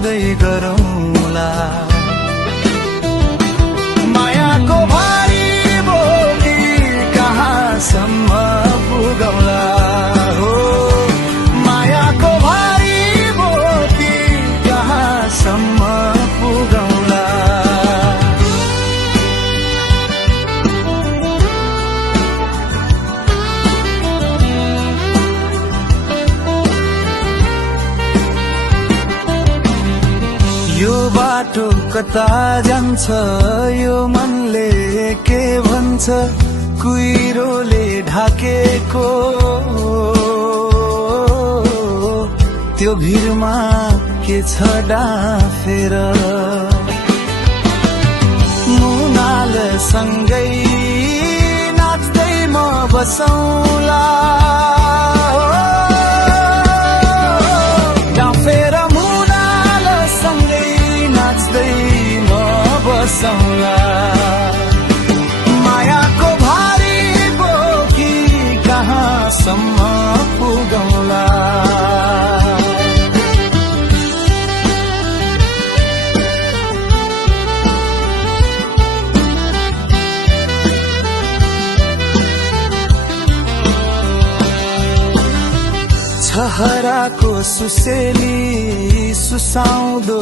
सुसाउँदै गरौँला। मायाको भारी बोकी कहाँसम्म पुगौला हो, मायाको भारी बोकी कहाँसम्म पुगौला। यो बाटो कता जान्छ, यो मनले के भन्छ, कुहिरोले ढाकेको त्यो भिरमा के छ डाँफेर। मुनाल सँगै नाच्दै म बसौँला, डाँफेर मुनाल सँगै नाच्दै म बसौँला। मायाको भारी बोकी कहाँसम्म पुगौँला। छहराको सुसेली सुसाउँदो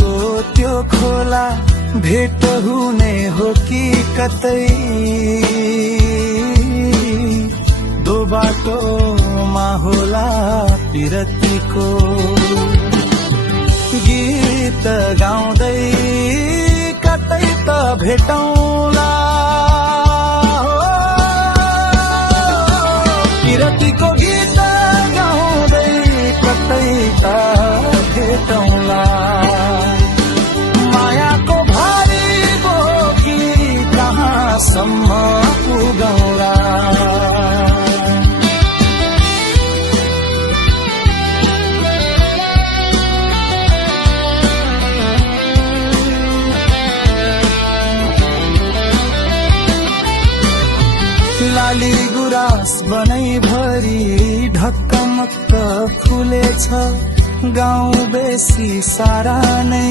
त्यो खोला, भेट हुने हो कि कतै दो बाटोमा होला पिरतीको। गीत गाउँदै कतै त भेटौँला, पिरतीको गीत गाउँदै कतै त भेटौँला। मायाको भारी बोकी कहाँसम्म पुगौँला। लाली गुराँस बनैभरि ढक्कमक्क फुलेछ, गाउँ बेसी सारा नै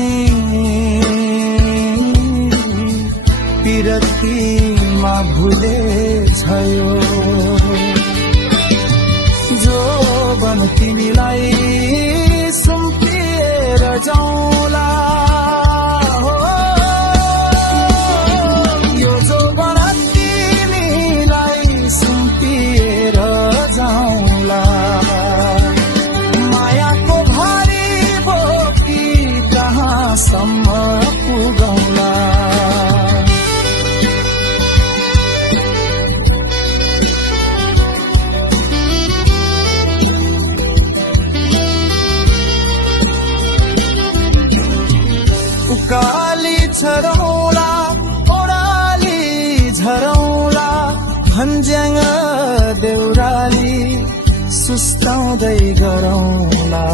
पिरतीमा भुलेछ यो। जोबन तिमीलाई सुम्पिएर जाउँला हो, यो जोबन तिमीलाई सुम्पिएर जाउँला। मायाको भारी बोकी कहाँसम्म पुगौँला। उकाली झरौँला, ओराली झरौँला, भन्ज्याङ देउराली सुस्ताउँदै गरौँला।